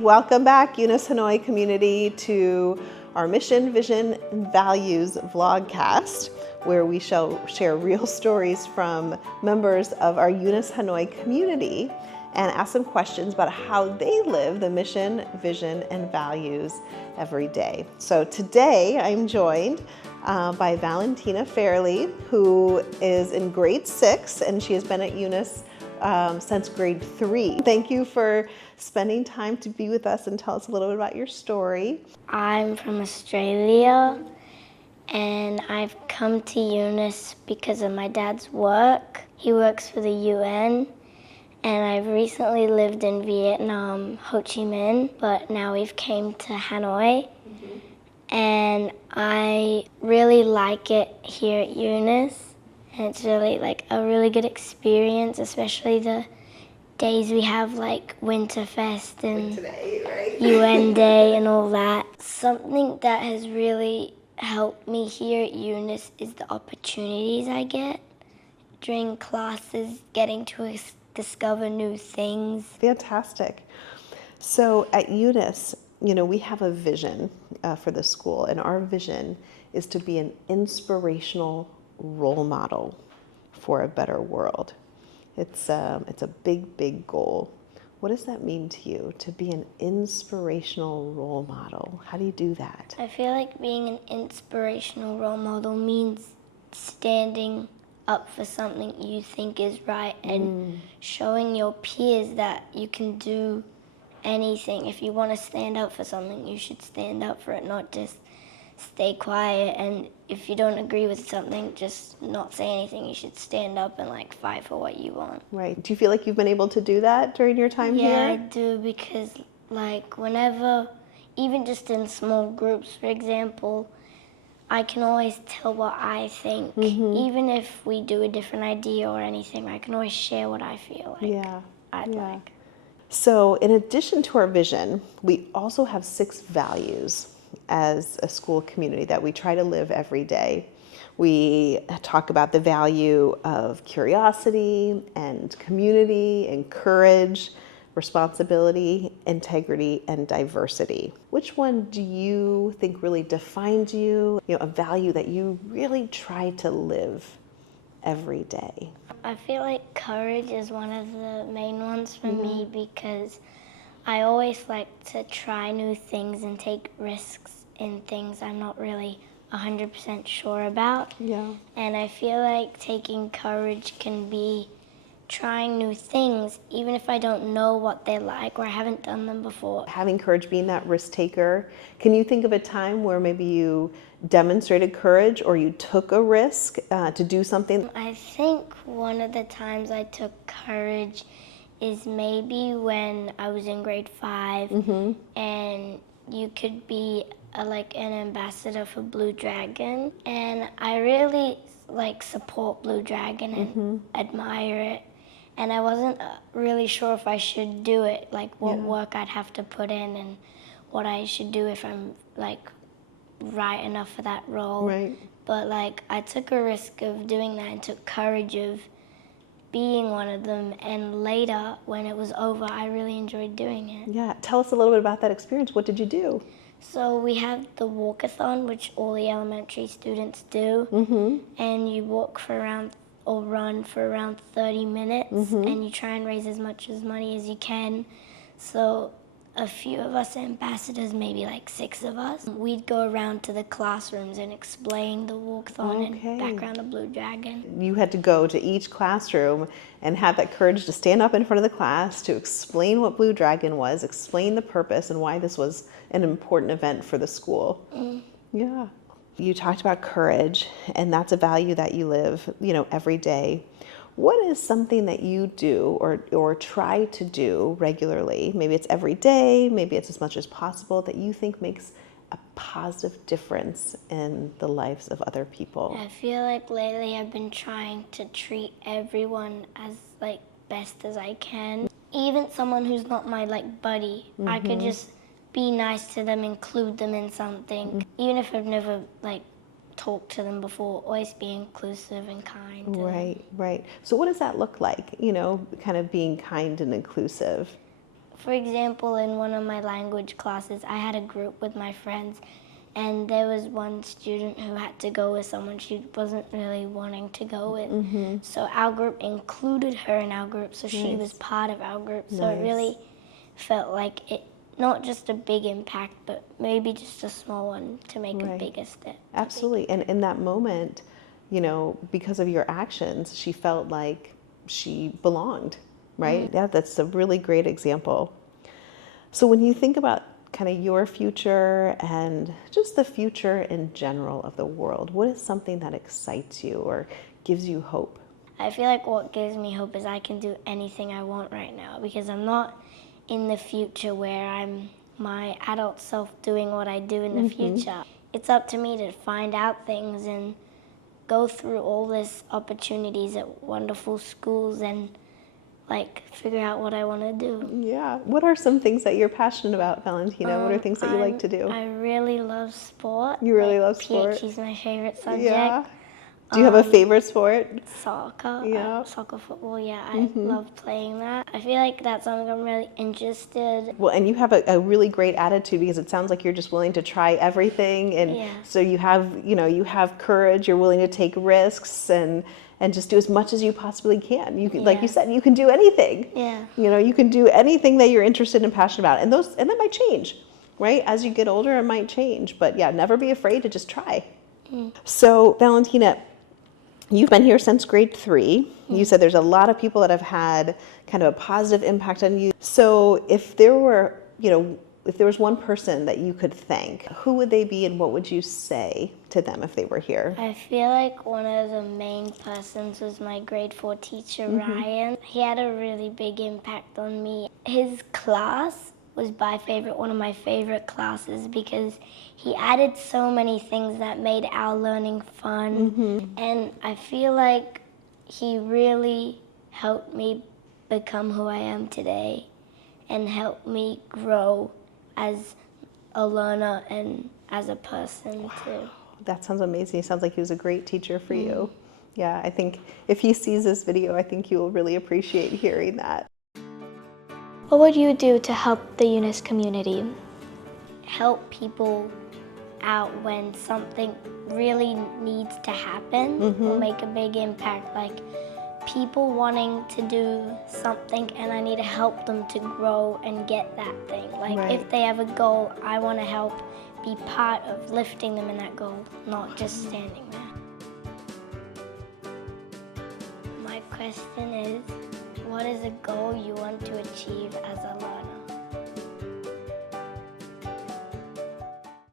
Welcome back, UNIS Hanoi community, to our Mission, Vision, and Values vlogcast, where we shall share real stories from members of our UNIS Hanoi community and ask them questions about how they live the mission, vision, and values every day. So today I'm joined by Valentina Fairlie, who is in grade 6, and she has been at UNIS since grade 3. Thank you for spending time to be with us and tell us a little bit about your story. I'm from Australia, and I've come to UNIS because of my dad's work. He works for the UN, and I've recently lived in Vietnam, Ho Chi Minh, but now we've came to Hanoi. And I really like it here at UNIS, and it's really like a really good experience, especially the days we have like Winterfest and Like today, right? UN Day and all that. Something that has really helped me here at UNIS is the opportunities I get during classes, getting to discover new things. Fantastic. So at UNIS, we have a vision for the school, and our vision is to be an inspirational role model for a better world. It's a big, big goal. What does that mean to you, to be an inspirational role model? How do you do that? I feel like being an inspirational role model means standing up for something you think is right and showing your peers that you can do anything. If you want to stand up for something, you should stand up for it, not just stay quiet. And if you don't agree with something, just not say anything. You should stand up and like fight for what you want. Right. Do you feel like you've been able to do that during your time here? Yeah, I do, because like whenever, even just in small groups, for example, I can always tell what I think. Even if we do a different idea or anything, I can always share what I feel like I'd like. So in addition to our vision, we also have 6 values as a school community that we try to live every day. We talk about the value of curiosity and community and courage, responsibility, integrity, and diversity. Which one do you think really defines you? A value that you really try to live every day? I feel like courage is one of the main ones for me, because I always like to try new things and take risks in things I'm not really 100% sure about. Yeah. And I feel like taking courage can be trying new things, even if I don't know what they're like or I haven't done them before. Having courage, being that risk taker, can you think of a time where maybe you demonstrated courage or you took a risk to do something? I think one of the times I took courage is maybe when I was in grade 5, and you could be like an ambassador for Blue Dragon, and I really like support Blue Dragon and admire it, and I wasn't really sure if I should do it, like what work I'd have to put in and what I should do if I'm like right enough for that role. Right. But like I took a risk of doing that and took courage of being one of them, and later when it was over I really enjoyed doing it. Yeah, tell us a little bit about that experience. What did you do? So we have the walkathon, which all the elementary students do, and you walk for around or run for around 30 minutes, and you try and raise as much money as you can. So a few of us ambassadors, maybe like 6 of us, we'd go around to the classrooms and explain the walkathon and background of Blue Dragon. You had to go to each classroom and have that courage to stand up in front of the class to explain what Blue Dragon was, explain the purpose and why this was an important event for the school. Yeah. You talked about courage, and that's a value that you live, every day. What is something that you do or try to do regularly? Maybe it's every day, maybe it's as much as possible, that you think makes a positive difference in the lives of other people? I feel like lately I've been trying to treat everyone as like best as I can. Even someone who's not my like buddy, I could just be nice to them, include them in something, even if I've never like talk to them before, always be inclusive and kind. Right. So what does that look like, kind of being kind and inclusive? For example, in one of my language classes, I had a group with my friends, and there was one student who had to go with someone she wasn't really wanting to go with. So our group included her in our group, so she was part of our group. So it really felt like it, not just a big impact, but maybe just a small one to make a bigger step. Absolutely. And in that moment, you know, because of your actions, she felt like she belonged, right? Yeah, that's a really great example. So when you think about kind of your future and just the future in general of the world, what is something that excites you or gives you hope? I feel like what gives me hope is I can do anything I want right now, because I'm not in the future where I'm my adult self doing what I do in the future. It's up to me to find out things and go through all these opportunities at wonderful schools and like figure out what I want to do. Yeah. What are some things that you're passionate about, Valentina? What are things that you like to do? I really love sport. You really love sport? PhD is my favorite subject. Yeah. Do you have a favorite sport? Soccer. Yeah. Soccer, football, yeah. I love playing that. I feel like that's something I'm really interested. Well, and you have a really great attitude, because it sounds like you're just willing to try everything. And so you have, you have courage, you're willing to take risks and just do as much as you possibly can. You can, like you said, you can do anything. Yeah. You can do anything that you're interested and passionate about. And that might change, right? As you get older, it might change. But yeah, never be afraid to just try. So Valentina, you've been here since grade 3. You said there's a lot of people that have had kind of a positive impact on you. So if there were, if there was one person that you could thank, who would they be and what would you say to them if they were here? I feel like one of the main persons was my grade 4 teacher, Ryan. He had a really big impact on me. His class was one of my favorite classes, because he added so many things that made our learning fun. And I feel like he really helped me become who I am today and helped me grow as a learner and as a person too. That sounds amazing. It sounds like he was a great teacher for you. Yeah, I think if he sees this video, I think you will really appreciate hearing that. What would you do to help the UNIS community? Help people out when something really needs to happen will make a big impact. Like people wanting to do something and I need to help them to grow and get that thing. Like if they have a goal, I want to help be part of lifting them in that goal, not just standing there. My question is, what is a goal you want to achieve as a learner?